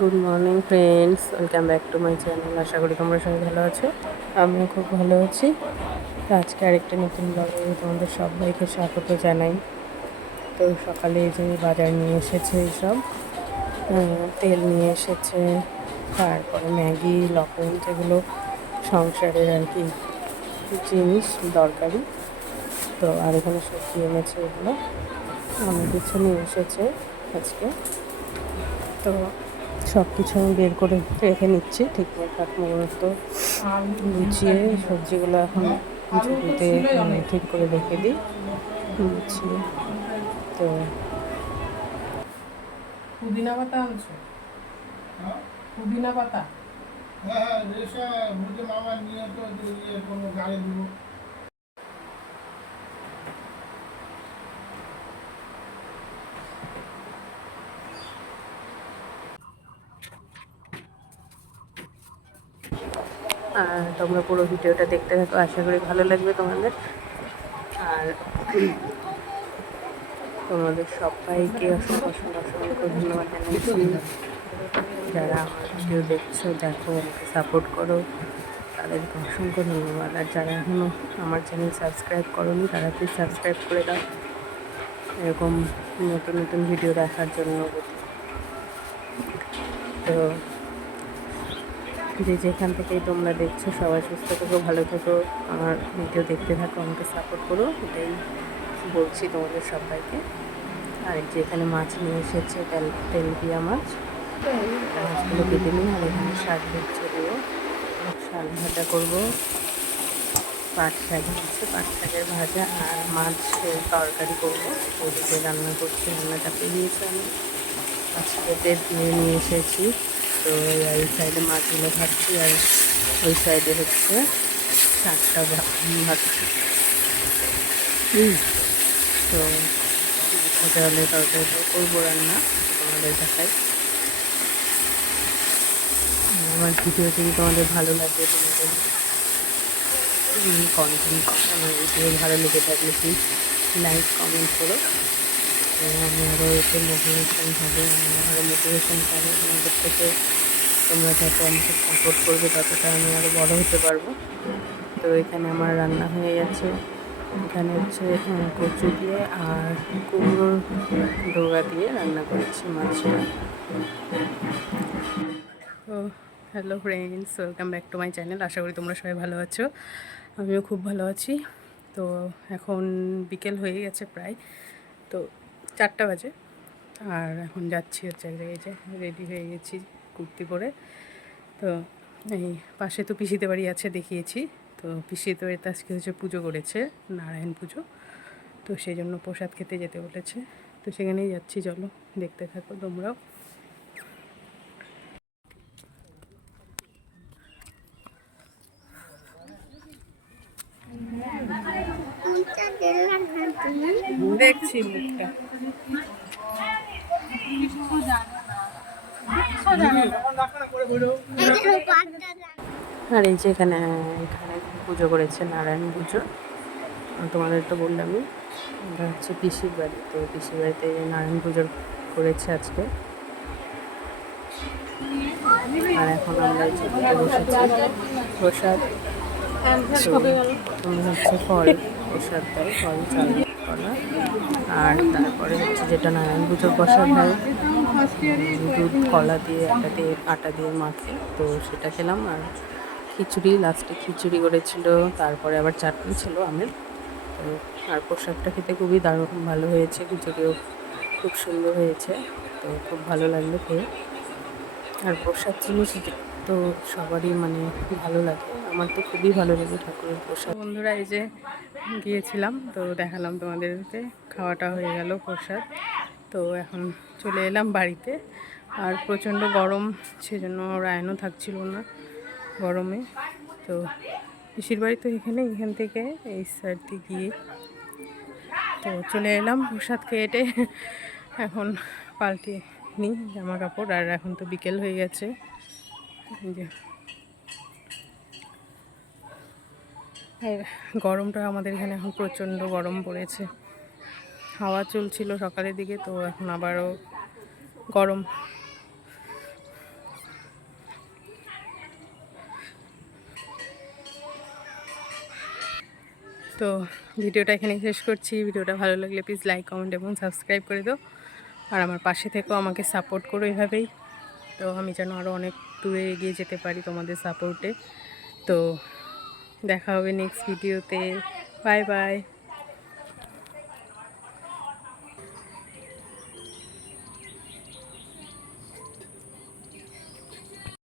Good morning friends, welcome back to my channel. আশা করি তোমরা সবাই ভালো আছো। আমিও খুব ভালো আছি। তো আজকে আরেকটা নতুন ব্লগে তোমাদের সবাইকে স্বাগত জানাই। তো সকালে এই যে বাজার নিয়ে এসেছে এইসব তেল নিয়ে এসেছে, তারপরে ম্যাগি, লবণ, যেগুলো সংসারের আর কি জিনিস দরকারি। তো আর এখানে সবজি এনেছে, এগুলো অনেক কিছু নিয়ে এসেছে আজকে। তো সব কিছু আমি বের করে রেখে নিচ্ছি ঠিকঠাক মতো গুছিয়ে। সবজিগুলো এখন ঝুড়িতে ঠিক করে রেখে দিই গুছিয়ে। তো পুদিনা পাতা আনছো? পুদিনা পাতা হ্যাঁ রেশা বুঝে মামা নিয়ে তো কোনো গাড়ি দিব। তোমরা পুরো ভিডিওটা দেখতে থাকো, আশা করি ভালো লাগবে তোমাদের। আর তোমাদের সবাইকে অসংখ্য অসংখ্য অসংখ্য ধন্যবাদ জানাচ্ছি, যারা আমার ভিডিও দেখছো, দেখো, আমাকে সাপোর্ট করো, তাদেরকে অসংখ্য ধন্যবাদ। আর যারা এখনও আমার চ্যানেল সাবস্ক্রাইব করোনি, তারা প্লিজ সাবস্ক্রাইব করে দাও এরকম নতুন নতুন ভিডিও দেখার জন্য। তো যে যেখান থেকেই তোমরা দেখছো, সবাই সুস্থ থেকো, ভালো থেকো, আমার ভিডিও দেখতে থাকো, আমাকে সাপোর্ট করো, এটাই বলছি তোমাদের সবাইকে। আর যে এখানে মাছ নিয়ে এসেছে, তেলপিয়া মাছ, মাছগুলো কেটে নিই। আর এখানে শাক দিচ্ছে দিও, শাক ভাজা করবো, পাট শাক হচ্ছে, পাট শাকের ভাজা আর মাছের তরকারি করবো। ওদিকে রান্না করছি, রান্না চাপিয়ে দিয়েছি আমি। মাছ কেটে ধুয়ে নিয়ে এসেছি। তো এই সাইডে মাছগুলো ভাজছি, আর ওই সাইডে হচ্ছে শাকটা ভাজছি। তো ভাজা হলে তরকারিটা করবো রান্না, তোমাদের দেখাই। আমার ভিডিও যদি তোমাদের ভালো লাগে, তোমাদের কন্টেন্ট, আমার ভিডিও ভালো লেগে থাকলে প্লিজ লাইক কমেন্ট করো। আমি আরও এতে মোটিভেশন হবে, আমি আরও মোটিভেশন পাবো তোমাদের থেকে। তোমরা যত আমাকে সাপোর্ট করবে, ততটা আমি আরও বড় হতে পারবো। তো এখানে আমার রান্না হয়ে গেছে। এখানে হচ্ছে কচু দিয়ে আর কুমড়োর ডোগা দিয়ে রান্না করেছি মাছটা। তো hello friends, welcome back to my channel. আশা করি তোমরা সবাই ভালো আছো, আমিও খুব ভালো আছি। তো এখন বিকেল হয়ে গেছে প্রায়, তো 4টা বাজে। আর এখন যাচ্ছি হচ্ছে এক জায়গায়, যে রেডি হয়ে গেছি কুর্তি পরে। তো এই পাশে তো পিসিতে বাড়ি আছে, দেখিয়েছি। তো পিসিতে বাড়িতে আজকে হচ্ছে পুজো করেছে, নারায়ণ পুজো। তো সেই জন্য প্রসাদ খেতে যেতে বলেছে, তো সেখানেই যাচ্ছি। চলো দেখতে থাকো তোমরাও। দেখছি মুখটা। আর এই যে এখানে এখানে পুজো করেছে, নারায়ণ পুজো। তোমাদের তো বললামই, এটা হচ্ছে পিসির বাড়ি। তো পিসির বাড়িতে নারায়ণ পুজো করেছে আজকে। আর এখন আমরা এই যে খেতে বসেছি প্রসাদ। প্রথমে হচ্ছে ফল প্রসাদ দেয়, ফল, চাল, কলা। আর তারপরে হচ্ছে যেটা নারায়ণ পুজোর প্রসাদ হয়, দুধ কলা দিয়ে আটা দিয়ে মাখে, তো সেটা খেলাম। আর খিচুড়ি, লাস্টে খিচুড়ি করেছিল, তারপরে আবার চাটনি ছিল আমের। তো আর প্রসাদটা খেতে খুবই দারুণ ভালো হয়েছে, খিচুড়িও খুব সুন্দর হয়েছে। তো খুব ভালো লাগলো খেয়ে। আর প্রসাদ জিনিস তো সবারই মানে ভালো লাগে, আমার তো খুবই ভালো লাগে ঠাকুরের প্রসাদ। বন্ধুরা, এই যে গিয়েছিলাম, তো দেখালাম তোমাদেরকে, খাওয়াটা হয়ে গেল প্রসাদ। তো এখন চলে এলাম বাড়িতে। আর প্রচণ্ড গরম, সেজন্য রায়নও থাকছিল না গরমে। তো পিসির বাড়ি তো এখান থেকে এই সাইড দিয়ে গিয়ে তো চলে এলাম প্রসাদ খেয়ে। এখন পাল্টে নিই জামা কাপড়। আর এখন তো বিকেল হয়ে গেছে, যে গরমটা আমাদের এখানে এখন প্রচণ্ড গরম পড়েছে। হাওয়া চলছিল সকালের দিকে, তো এখন আবারও গরম তো ভিডিওটা এখানে শেষ করছি। ভিডিওটা ভালো লাগলে প্লিজ লাইক, কমেন্ট এবং সাবস্ক্রাইব করে দাও। আর আমার পাশে থেকেও আমাকে সাপোর্ট করো এভাবেই। তো আমি যেন আরও অনেক দূরে এগিয়ে যেতে পারি তোমাদের সাপোর্টে। তো দেখা হবে নেক্সট ভিডিওতে। Bye bye.